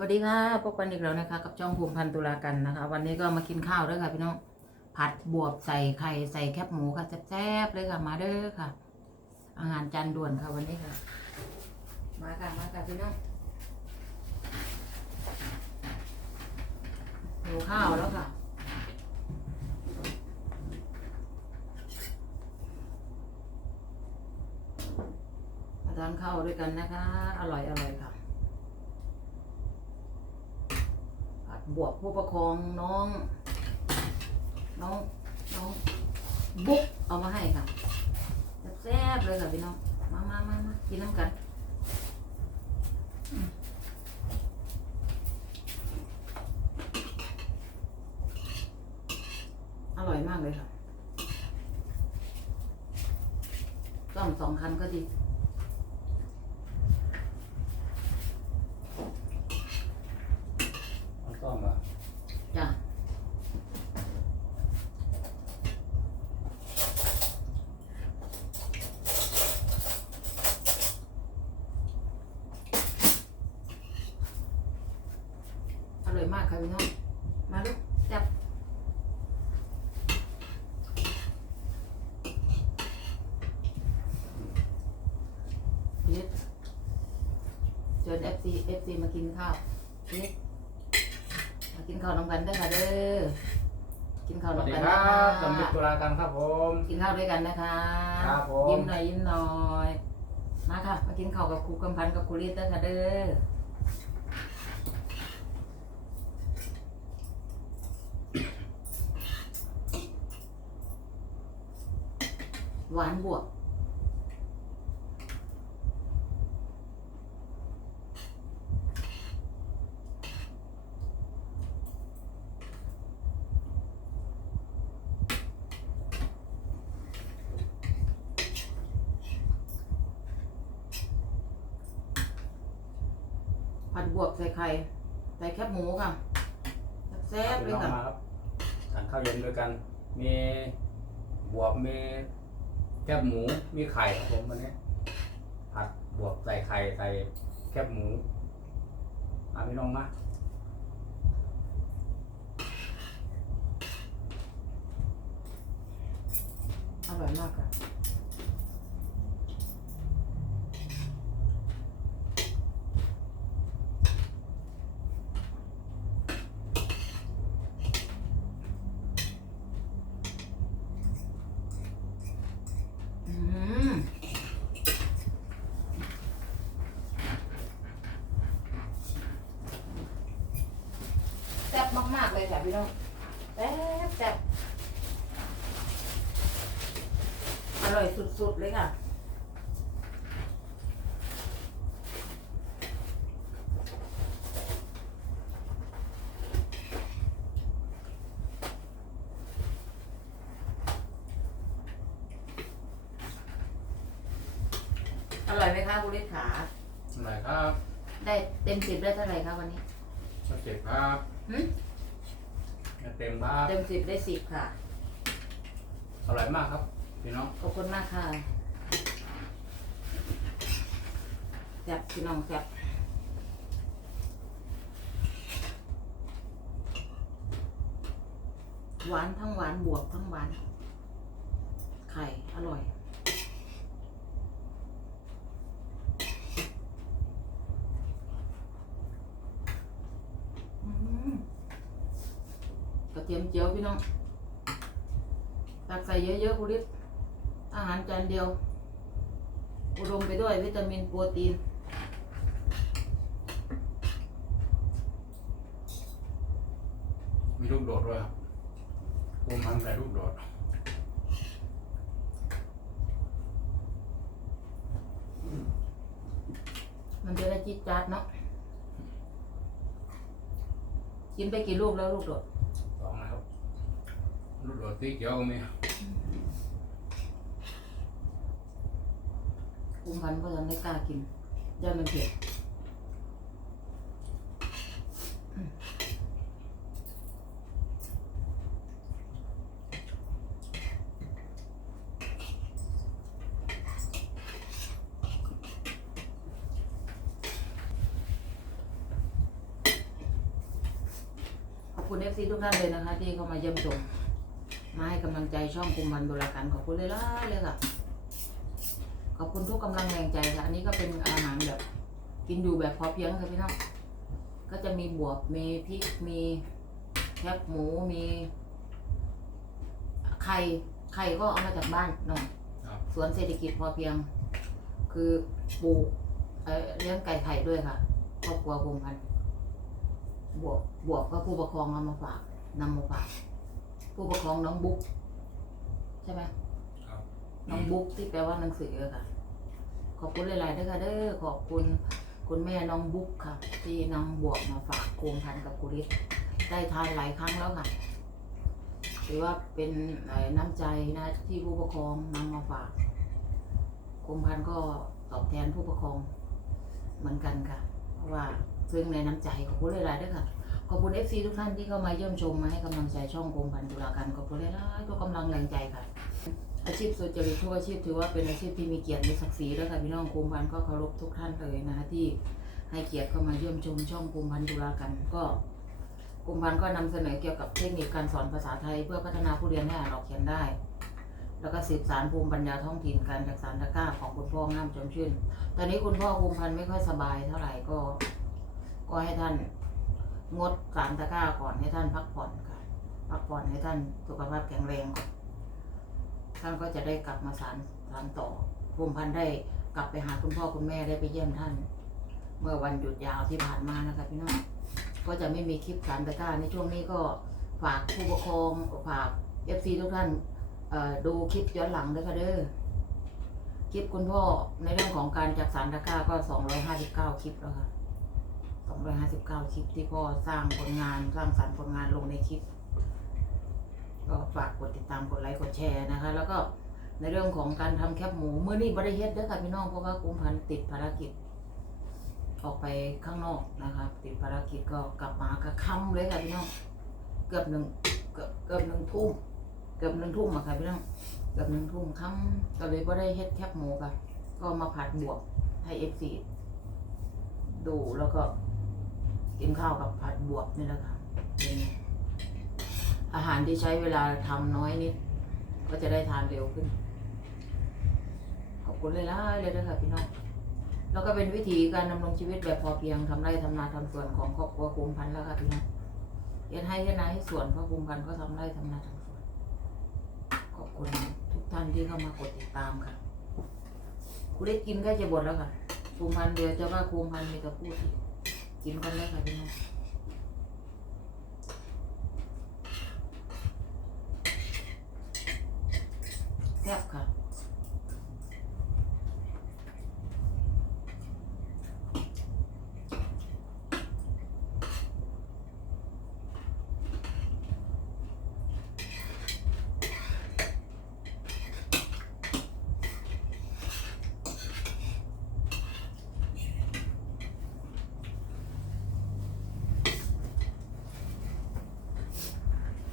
วัสดีค่ะพบกันอีกแล้วนะคะกับช่องภูมิพันธ์ตุลากันนะคะ วันนี้ก็มากินข้าวด้วยค่ะพี่น้องผัดบวบใส่ไข่ใส่แคบหมูค่ะแซ่บๆเลยค่ะมาเด้อค่ะ อาหารจานด่วนค่ะวันนี้ค่ะ มาค่ะมาค่ะพี่น้องหิวข้าวแล้วค่ะทานข้าวด้วยกันนะคะ อร่อยอร่อยค่ะ ผัด บวกผู้ปกครองน้อง น้อง น้องบุ๊กเอามาให้ค่ะแซ่บเลยค่ะพี่น้อง มามามามากินน้ำกันอืมอร่อยมากเลยค่ะต้มสองคันก็ดี มันต้มอะ จ้ะอร่อยมาก ค่ะพี่น้อง มาลูกจับพีทเชิญเอฟซีเอฟซีมากินข้าวพีทมากินข้าวน้องกันเด้อค่ะเด้อ กินข้าวสน้วัอสงดีกันคนะรัคะบสำนึกตุลาการครับผม กินข้าวด้วยกันนะคะ ครับผม ยิ้มหน่อยยิ้มหน่อย มาค่ะ มากินข้าวกับครูกำพันกับครูลิศเด้อค่ะเด้อ หวานบวก ผัดบวบใส่ไข่ ใส่แคบหมูค่ะ แซ่บๆเลยค่ะ ทานข้าวเย็นด้วยกัน มีบวบมี แคบหมูมีไข่ครับผมวันนี้ผัดบวกใส่ไข่ใส่แคบหมูมาพี่น้องมาอร่อยมากค่ะ อืมแซ่บ มากๆเลยค่ะพี่น้องแซ่บแซ่บอร่อยสุดๆเลยค่ะอร่อยไหมคะคุณลิศขาอร่อยครับได้เต็มสิบได้เท่าไหร่คะวันนี้ สเต็ปครับ หึเต็มครับเต็มสิบได้สิบค่ะ อร่อยมากครับพี่น้องขอบคุณมากค่ะแซ่บพี่น้องแซ่บหวานทั้งหวานบวกทั้งหวาน ไข่ อร่อย อืมกระ เทียมเจียวพี่น้องตักใส่เยอะๆคุณฤทธิ์อาหารจานเดียว อุดมไปด้วยวิตามินโปรตีนมีลูกโดดด้วยครับผมทำแต่ลูกโดดมันจะได้จิตจัดเนาะกินไปกี่ลูกแล้วลูกโดดสองนะครับ ลูกโดดสีเขียวก็มีคุมพันก็ยังไม่กล้ากินย่ามันเผ็ดคุณเอฟซีทุกท่านเลยนะคะ ที่เข้ามาเยี่ยมชม มาให้กำลังใจช่องคุมพันธุ์บุรกันขอบคุณเลยล่ะเลยค่ะ ขอบคุณทุกกำลังแรงใจค่ะ อันนี้ก็เป็นอาหารแบบ กินอยู่แบบพอเพียงค่ะพี่น้อง ก็จะมีบวบ มีพริก มีแคบหมู มี ไข่ ไข่ก็เอามาจากบ้านเนาะครับสวนเศรษฐกิจพอเพียง คือปลูกเอ่อเลี้ยงไก่ไข่ด้วยค่ะครอบครัวคุมพันธุ์บวบบวบก็ผู้ปกครองเอามาฝากนำมาฝาก ผู้ปกครองน้องบุ๊กใช่ไหมครับ น้องบุ๊กที่แปลว่าหนังสืออะค่ะ ขอบคุณหลายๆด้วยค่ะเด้อขอบคุณคุณแม่น้องบุ๊กค่ะ ที่นำบวบมาฝากโคมพันกับกุลิศได้ทานหลายครั้งแล้วค่ะถือว่าเป็นเอ่อน้ำใจนะที่ผู้ปกครองนำมาฝากโคมพันก็ตอบแทนผู้ปกครองเหมือนกันค่ะ เพราะว่าซึ่งในน้ำใจขอบคุณหลายๆด้วยค่ะ ขอบคุณเอฟซีทุกท่านที่เข้ามาเยี่ยมชมมาให้กำลังใจช่องโคมพันตุลาการขอบคุณหลายๆทุกกำลังแรงใจค่ะ อาชีพสุจริตทุกอาชีพถือว่าเป็นอาชีพที่มีเกียรติมีศักดิ์ศรีแล้วค่ะพี่น้องภูมิพันธ์ก็เคารพทุกท่านเลยนะคะที่ให้เกียรติเข้ามาเยี่ยมชมช่องภูมิพันธ์ตุลากันก็ภูมิพันธ์ก็นำเสนอเกี่ยวกับเทคนิคการสอนภาษาไทย เพื่อพัฒนาผู้เรียนให้อ่านออกเขียนได้แล้วก็สืบสานภูมิปัญญาท้องถิ่นการจากสารตะก้าของคุณพ่องามจมชื่น ตอนนี้คุณพ่อภูมิพันธ์ไม่ค่อยสบายเท่าไหร่ก็ ก็ให้ท่าน งดสารตะกร้าก่อนให้ท่านพักผ่อนค่ะ พักผ่อนให้ท่านสุขภาพแข็งแรงก่อนท่านก็จะได้กลับมาสารสารต่อภูมิพันธ์ได้กลับไปหาคุณพ่อคุณแม่ได้ไปเยี่ยมท่าน เมื่อวันหยุดยาวที่ผ่านมานะคะพี่น้องก็จะไม่มีคลิปสารตะกร้าในช่วงนี้ก็ฝากผู้ปกครองฝากเอฟซีทุกท่านดูคลิปย้อนหลังด้วยค่ะเด้อคลิปคุณพ่อในเรื่องของการจักสารตะกร้าก็สองร้อยห้าสิบเก้าคลิปแล้วค่ะ สองร้อยห้าสิบเก้าคลิปที่พ่อสร้างผลงานสร้างสรรค์ผลงานลงในคลิป ก็ฝากกดติดตามกดไลค์กดแชร์นะคะ แล้วก็ในเรื่องของการทำแคบหมูเมื่อนี้บริเฮ็ดเด้อค่ะพี่น้องเพราะว่ากุมพันติดภารกิจ ออกไปข้างนอกนะคะ ติดภารกิจก็กลับมากระค่ำเลยค่ะพี่น้องเกือบหนึ่งเกือบเกือบหนึ่งทุ่มเกือบหนึ่งทุ่มอะค่ะพี่น้องเกือบหนึ่งทุ่มค่ำก็เลยบ่ได้เฮ็ดแคบหมูค่ะ ก็มาผัดบวบให้เอฟซีดูแล้วก็ กินข้าวกับผัดบวบนี่แหละค่ะเป็นอาหารที่ใช้เวลาทำน้อยนิด ก็จะได้ทานเร็วขึ้น ขอบคุณเลยล่ะเลยนะคะพี่น้องแล้วก็เป็นวิธีการดำรงชีวิตแบบพอเพียงทำไร่ทำนาทำสวนของครอบครัวภูมิพันธ์แล้วค่ะพี่น้องเฮ็ดให้เฮ็ดนาให้สวนพราะภูมิพันธ์ก็ทำไร่ทำนาทำสวน ขอบคุณทุกท่านที่เข้ามากดติดตามค่ะคุณเล็กกินใกล้จะหมดแล้วค่ะภูมิพันธ์เดียวจะว่าภูมิพันธ์มีแต่พูดอีก กินกันเลยค่ะพี่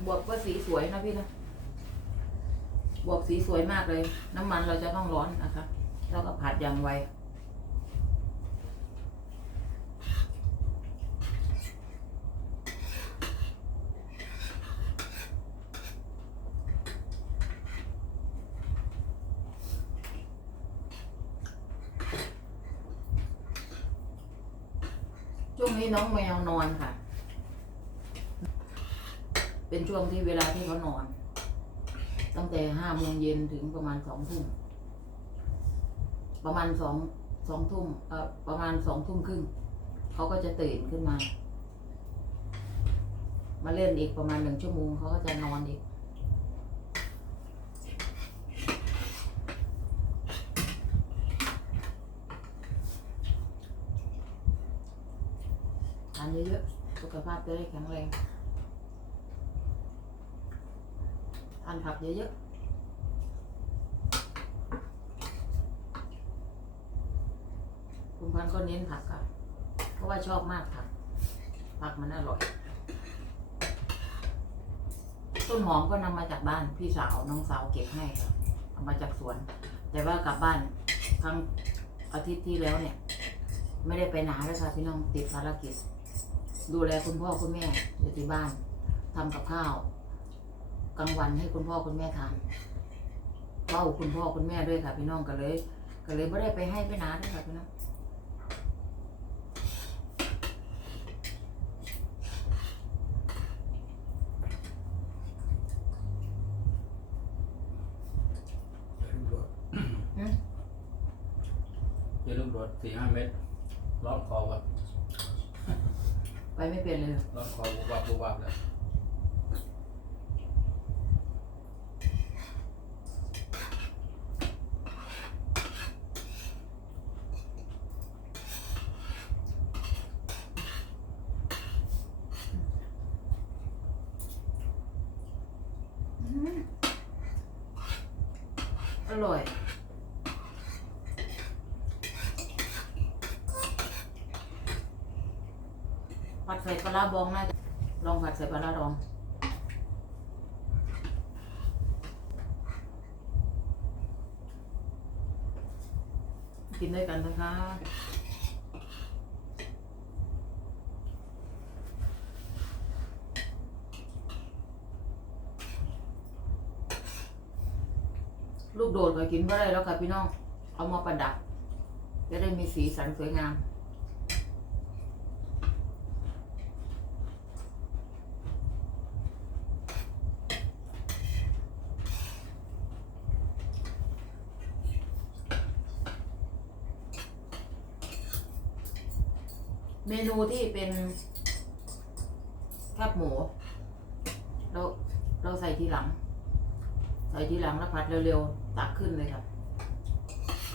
บวบก็สีสวยนะพี่นะบวบสีสวยมากเลย น้ำมันเราจะต้องร้อนนะคะ แล้วก็ผัดอย่างไวช่วงนี้น้องแมวนอนค่ะ เป็นช่วงที่เวลาที่เขานอน ตั้งแต่ห้าโมงเย็นถึงประมาณสองทุ่มประมาณสองสองทุ่มเอ่อประมาณสองทุ่มครึ่งเขาก็จะตื่นขึ้นมา มาเล่นอีกประมาณหนึ่งชั่วโมงเขาก็จะนอนอีก ทานเยอะๆสุขภาพจะได้แข็งแรง ทานผักเยอะๆ คุณพันธ์ก็เน้นผักค่ะ เพราะว่าชอบมากผัก ผักมันอร่อย ต้นหอมก็นำมาจากบ้านพี่สาวน้องสาวเก็บให้ค่ะเอามาจากสวน แต่ว่ากลับบ้านครั้งอาทิตย์ที่แล้วเนี่ย ไม่ได้ไปไหนเลยค่ะพี่น้องติดภารกิจ ดูแลคุณพ่อคุณแม่อยู่ที่บ้านทำกับข้าว กลางวันให้คุณพ่อคุณแม่ทานเฝ้าคุณพ่อคุณแม่ด้วยค่ะ พี่น้องก็เลย ก็เลยไม่ได้ไปให้ไปนาด้วยค่ะพี่น้องอย่าลืมรถสี่ห้าเมตรล็อกคอก่อนไปไม่เป็นเลยล็อกคอบุบวับบุบวับเลย ผัดใส่ปลาร้าบองน่าจะลองผัดใส่ปลาร้าดองกินด้วยกันนะคะลูกโดดก็กินไม่ได้แล้วค่ะพี่น้อง เอามาประดับ จะได้มีสีสันสวยงาม เมนูที่เป็นแคบหมูเราเราใส่ทีหลัง ใส่ทีหลังแล้วผัดเร็วๆตักขึ้นเลยค่ะ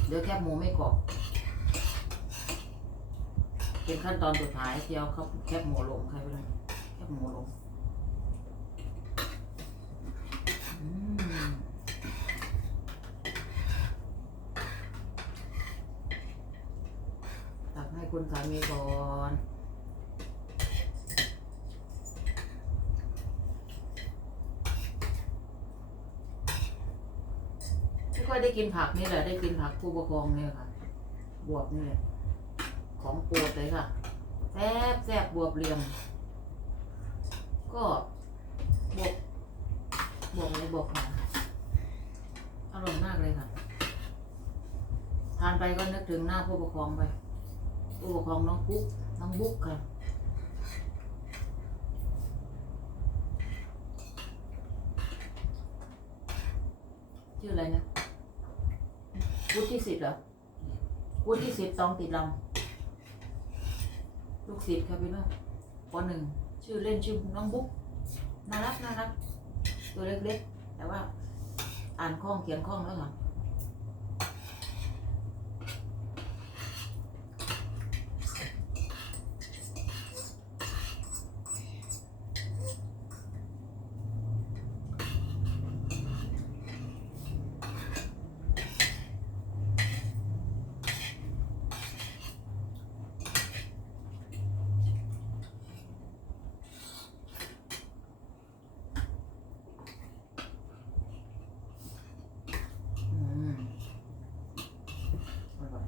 เดี๋ยวแคบหมูไม่กรอบเป็นขั้นตอนสุดท้ายที่เอาแคบหมูลงใครไปเลยแคบหมูลงอืมตักให้ คุณสามีก่อนไม่ค่อยได้กินผักนี่แหละได้กินผักผู้ปกครองเนี่ยค่ะ บวบนี่แหละของโปรดเลยค่ะแซ่บแซ่บบวบเหลี่ยม ก็บวบบวบอะไรบวบหอมอร่อยมากเลยค่ะ ทานไปก็นึกถึงหน้าผู้ปกครองไป ผู้ปกครองน้องปุ๊กน้องบุ๊กค่ะ ชื่ออะไรนะวุฒิสิทธิ์เหรอวุฒิสิทธิ์ตองติดลำลูกศิษย์ครับพี่น้องปหนึ่งชื่อเล่นชื่อน้องบุ๊กน่ารักน่ารักตัวเล็กๆ แต่ว่า อ่านคล่องเขียนคล่องแล้วค่ะ อืมอร่อย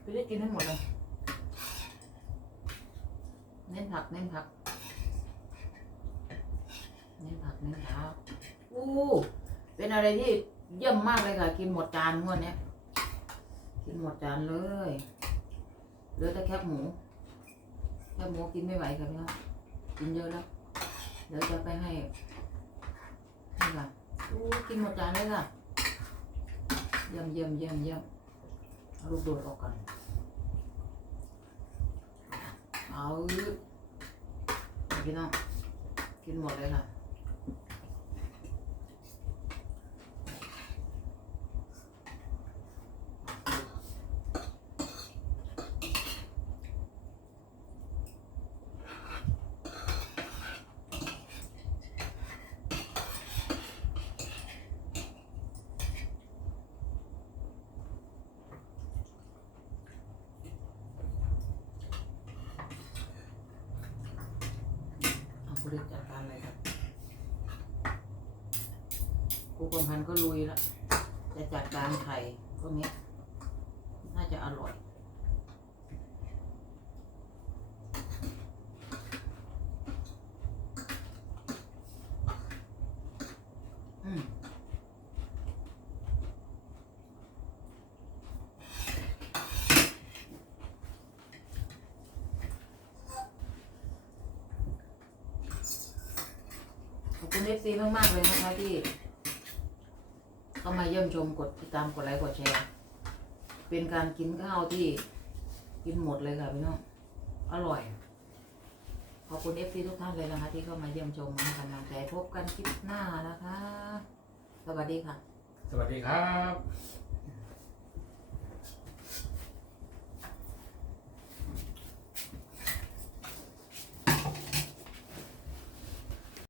ไปได้ กินให้หมดเลย เน้นผัก เน้นผัก เน้นผัก เน้นผักอู้เป็นอะไรที่เยี่ยมมากเลยค่ะ กินหมดจานงวดเนี้ย กินหมดจานเลยเหลือแต่แคบหมู แคบหมูกินไม่ไหวค่ะพี่น้องกินเยอะแล้ว เดี๋ยวจะไปให้นี่ค่ะอู้กินหมดจานเลยค่ะ เยี่ยมเยี่ยมเยี่ยมเยี่ยมลูกโดดออกก่อน เอาพี่น้องกินหมดเลยค่ะ คุณจัดการเลยครับครูกำพันก็ลุยแล้วจะจัดการไข่พวกนี้น่าจะอร่อย เอฟซีมากๆเลยนะคะที่ เข้ามาเยี่ยมชมกดติดตามกดไลค์กดแชร์ เป็นการกินข้าวที่กินหมดเลยค่ะพี่น้องอร่อย ขอบคุณเอฟซีทุกท่านเลยนะคะ ที่เข้ามาเยี่ยมชมมาให้กำลังใจพบกันคลิปหน้านะคะ สวัสดีค่ะ สวัสดีครับ